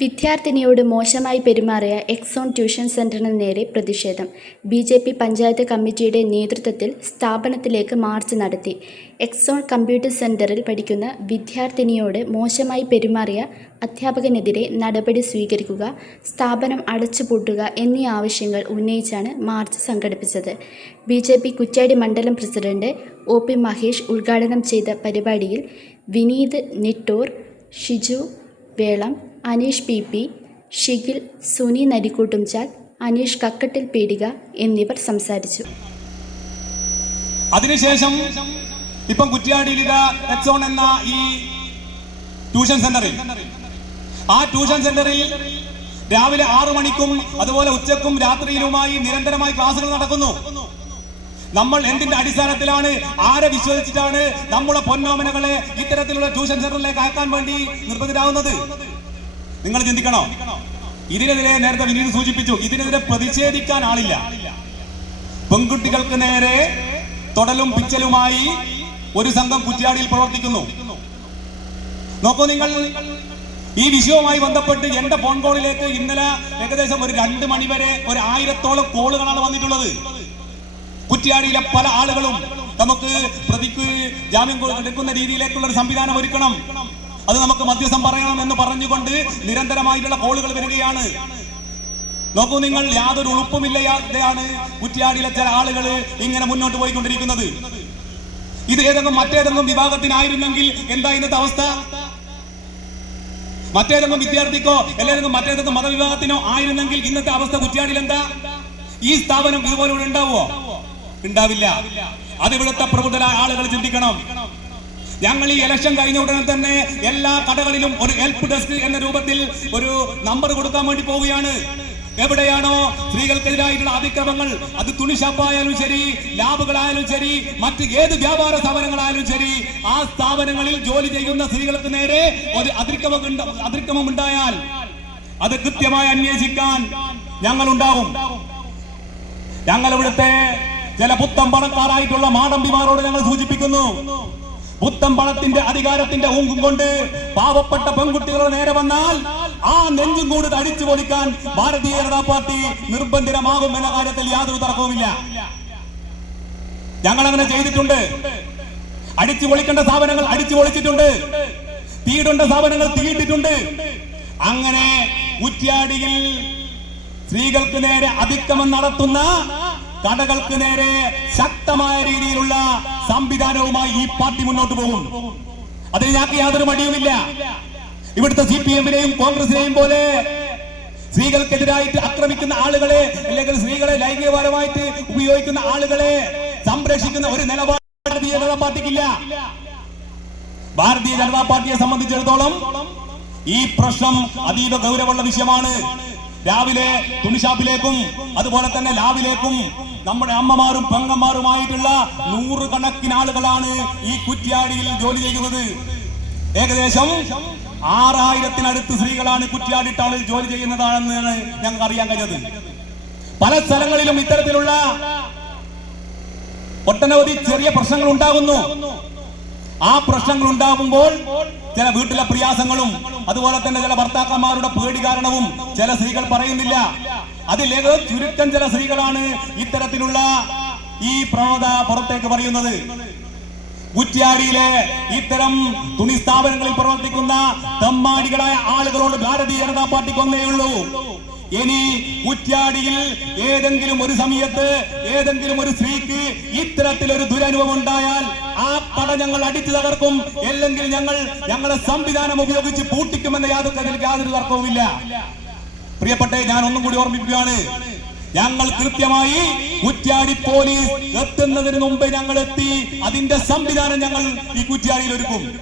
വിദ്യാർത്ഥിനിയോട് മോശമായി പെരുമാറിയ Exxon tuition സെന്ററിന് നേരെ പ്രതിഷേധം. ബി ജെ പി പഞ്ചായത്ത് കമ്മിറ്റിയുടെ നേതൃത്വത്തിൽ സ്ഥാപനത്തിലേക്ക് മാർച്ച് നടത്തി. എക്സോൺ കമ്പ്യൂട്ടർ സെന്ററിൽ പഠിക്കുന്ന വിദ്യാർത്ഥിനിയോട് മോശമായി പെരുമാറിയ അധ്യാപകനെതിരെ നടപടി സ്വീകരിക്കുക സ്ഥാപനം അടച്ചുപൂട്ടുക എന്നീ ആവശ്യങ്ങൾ ഉന്നയിച്ചാണ് മാർച്ച് സംഘടിപ്പിച്ചത്. ബി ജെ പി കുറ്റ്യാടി മണ്ഡലം പ്രസിഡന്റ് ഒ പി മഹേഷ് ഉദ്ഘാടനം ചെയ്ത പരിപാടിയിൽ വിനീത് നിട്ടൂർ ഷിജു വേളം അനീഷ് പി പി ഷിഗിൽ സുനി നരിക്കൂട്ടുംചാൽ അനീഷ് കക്കട്ടിൽ പീടിക എന്നിവർ സംസാരിച്ചു. അതിനുശേഷം ഇപ്പം കുറ്റ്യാടിയിൽ എക്സോൺ എന്ന ഈ ട്യൂഷൻ സെന്ററിൽ ആ ട്യൂഷൻ സെന്ററിൽ രാവിലെ ആറു മണിക്കും അതുപോലെ ഉച്ചക്കും രാത്രിയിലുമായി നിരന്തരമായി ക്ലാസ്സുകൾ നടക്കുന്നു. നമ്മൾ എന്തിന്റെ അടിസ്ഥാനത്തിലാണ് ആരെ വിശ്വസിച്ചിട്ടാണ് നമ്മുടെ പൊന്നോമനകളെ ഇത്തരത്തിലുള്ള ട്യൂഷൻ സെന്ററിലേക്ക് അയക്കാൻ വേണ്ടി നിർബന്ധിതരാകുന്നത് നിങ്ങൾ ചിന്തിക്കണോ? ഇതിനെതിരെ നേരത്തെ വിനീത് സൂചിപ്പിച്ചു. ഇതിനെതിരെ പ്രതിഷേധിക്കാൻ ആളില്ല. പെൺകുട്ടികൾക്ക് നേരെ തൊടലും പിച്ചലുമായി ഒരു സംഘം കുറ്റ്യാടിയിൽ പ്രവർത്തിക്കുന്നു. നോക്കൂ നിങ്ങൾ ഈ വിഷയവുമായി ബന്ധപ്പെട്ട് എന്റെ ഫോൺ കോളിലേക്ക് ഇന്നലെ ഏകദേശം ഒരു രണ്ട് മണിവരെ ഒരു ആയിരത്തോളം കോളുകളാണ് വന്നിട്ടുള്ളത്. കുറ്റ്യാടിയിലെ പല ആളുകളും നമുക്ക് പ്രതിക്ക് ജാമ്യം എടുക്കുന്ന രീതിയിലേക്കുള്ള ഒരു സംവിധാനം ഒരുക്കണം. അത് നമുക്ക് മധ്യസ്ഥം പറയണം എന്ന് പറഞ്ഞുകൊണ്ട് നിരന്തരമായിട്ടുള്ള കോളുകൾ വരികയാണ്. നോക്കൂ നിങ്ങൾ യാതൊരു ഉളുപ്പുമില്ലാതെയാണ് കുറ്റ്യാടിയിലെ ചില ആളുകൾ ഇങ്ങനെ മുന്നോട്ട് പോയിക്കൊണ്ടിരിക്കുന്നത്. ഇത് ഏതെങ്കിലും മറ്റേതെങ്കിലും വിഭാഗത്തിനായിരുന്നെങ്കിൽ എന്താ ഇന്നത്തെ അവസ്ഥ? മറ്റേതെങ്കിലും വിദ്യാർത്ഥിക്കോ അല്ലെങ്കിൽ മറ്റേതെങ്കിലും മതവിഭാഗത്തിനോ ആയിരുന്നെങ്കിൽ ഇന്നത്തെ അവസ്ഥ കുറ്റിയാടിയിൽ എന്താ? ഈ സ്ഥാപനം ഇതുപോലെ ഉണ്ടാവുമോ? ഉണ്ടാവില്ല. അത് ഇവിടുത്തെ പ്രബുദ്ധരായ ആളുകൾ ചിന്തിക്കണം. ഞങ്ങൾ ഈ ഇലക്ഷൻ കഴിഞ്ഞ ഉടനെ തന്നെ എല്ലാ കടകളിലും ഒരു ഹെൽപ്പ് ഡെസ്ക് എന്ന രൂപത്തിൽ ഒരു നമ്പർ കൊടുക്കാൻ വേണ്ടി പോവുകയാണ്. എവിടെയാണോ സ്ത്രീകൾക്കെതിരായിട്ടുള്ള അതിക്രമങ്ങൾ അത് തുണി ഷാപ്പായാലും ശരി ലാബുകളായാലും ശരി മറ്റ് ഏത് വ്യാപാര സ്ഥാപനങ്ങളായാലും ശരി ആ സ്ഥാപനങ്ങളിൽ ജോലി ചെയ്യുന്ന സ്ത്രീകൾക്ക് നേരെ ഒരു അതിക്രമം അതിക്രമം ഉണ്ടായാൽ അത് കൃത്യമായി അന്വേഷിക്കാൻ ഞങ്ങൾ ഉണ്ടാവും ഞങ്ങൾ ഇവിടുത്തെ ചില പുത്തം പണക്കാരായിട്ടുള്ള മാടമ്പിമാരോട് ഞങ്ങൾ സൂചിപ്പിക്കുന്നു. പുത്തൻ പണത്തിന്റെ അധികാരത്തിന്റെ ഊങ്കും കൊണ്ട് പാവപ്പെട്ട പെൺകുട്ടികളുടെ നേരെ വന്നാൽ ആ നെഞ്ചും കൂടി അടിച്ചു പൊളിക്കാൻ ഭാരതീയ ജനതാ പാർട്ടി നിർബന്ധിതമാകും എന്ന കാര്യത്തിൽ യാതൊരു തർക്കവുമില്ല. ഞങ്ങൾ അങ്ങനെ ചെയ്തിട്ടുണ്ട്. അടിച്ചു പൊളിക്കേണ്ട സ്ഥാപനങ്ങൾ അടിച്ചു പൊളിച്ചിട്ടുണ്ട്. തീയിടേണ്ട സ്ഥാപനങ്ങൾ തീയിട്ടിട്ടുണ്ട്. അങ്ങനെ കുറ്റ്യാടിയിൽ സ്ത്രീകൾക്ക് നേരെ അതിക്രമം നടത്തുന്ന കടകൾക്ക് നേരെ ശക്തമായ രീതിയിലുള്ള സംവിധാനവുമായി ഈ പാർട്ടി മുന്നോട്ട് പോകും അതിൽ ഞങ്ങൾക്ക് യാതൊരു മടിയുമില്ല. ഇവിടുത്തെ സി പി എമ്മിനെയും കോൺഗ്രസിനെയും പോലെ സ്ത്രീകൾക്കെതിരായിട്ട് ആക്രമിക്കുന്ന ആളുകളെ അല്ലെങ്കിൽ സ്ത്രീകളെ ലൈംഗികപരമായിട്ട് ഉപയോഗിക്കുന്ന ആളുകളെ സംരക്ഷിക്കുന്ന ഒരു നിലപാട് ഭാരതീയ ജനതാ പാർട്ടിക്കില്ല. ഭാരതീയ ജനതാ പാർട്ടിയെ സംബന്ധിച്ചിടത്തോളം ഈ പ്രശ്നം അതീവ ഗൗരവമുള്ള വിഷയമാണ്. രാവിലെ തുണിഷാപ്പിലേക്കും അതുപോലെ തന്നെ ലാവിലേക്കും നമ്മുടെ അമ്മമാരും പെങ്ങന്മാരുമായിട്ടുള്ള നൂറുകണക്കിന് ആളുകളാണ് ഈ കുറ്റ്യാടിയിൽ ജോലി ചെയ്യുന്നത്. ഏകദേശം ആറായിരത്തിനടുത്ത് സ്ത്രീകളാണ് കുറ്റ്യാടി ടൗണിൽ ജോലി ചെയ്യുന്നതാണെന്നാണ് ഞങ്ങൾക്ക് അറിയാൻ കഴിഞ്ഞത്. പല സ്ഥലങ്ങളിലും ഇത്തരത്തിലുള്ള ഒട്ടനവധി ചെറിയ പ്രശ്നങ്ങൾ ഉണ്ടാകുന്നു. ആ പ്രശ്നങ്ങൾ ഉണ്ടാകുമ്പോൾ ചില വീട്ടിലെ പ്രയാസങ്ങളും അതുപോലെ തന്നെ ചില ഭർത്താക്കന്മാരുടെ പേടി കാരണവും ചില സ്ത്രീകൾ പറയുന്നില്ല. അതിലേത് ചുരുക്കം ചില സ്ത്രീകളാണ് ഇത്തരത്തിലുള്ള ഈ പ്രവണത പുറത്തേക്ക് പറയുന്നത്. കുറ്റ്യാടിയിലെ ഇത്തരം തുണി സ്ഥാപനങ്ങളിൽ പ്രവർത്തിക്കുന്ന തമ്മാടികളായ ആളുകളോട് ഭാരതീയ ജനതാ പാർട്ടിക്ക് ഒന്നേ ഉള്ളൂ. ഇനി കുറ്റ്യാടിയിൽ ഏതെങ്കിലും ഒരു സമയത്ത് ഏതെങ്കിലും ഒരു സ്ത്രീക്ക് ഇത്തരത്തിലൊരു ദുരനുഭവം ഉണ്ടായാൽ ആ ഞങ്ങൾ അടിച്ചു തകർക്കും. അല്ലെങ്കിൽ ഞങ്ങൾ ഞങ്ങളെ സംവിധാനം ഉപയോഗിച്ച് പൂട്ടിക്കുമെന്ന യാതൊരു യാതൊരു തർക്കവുമില്ല. പ്രിയപ്പെട്ട ഞാൻ ഒന്നും കൂടി ഓർമ്മിക്കുകയാണ് ഞങ്ങൾ കൃത്യമായി കുറ്റ്യാടി പോലീസ് എത്തുന്നതിന് മുമ്പ് ഞങ്ങൾ എത്തി. അതിന്റെ സംവിധാനം ഞങ്ങൾ ഈ കുറ്റ്യാടിയിൽ ഒരുക്കും.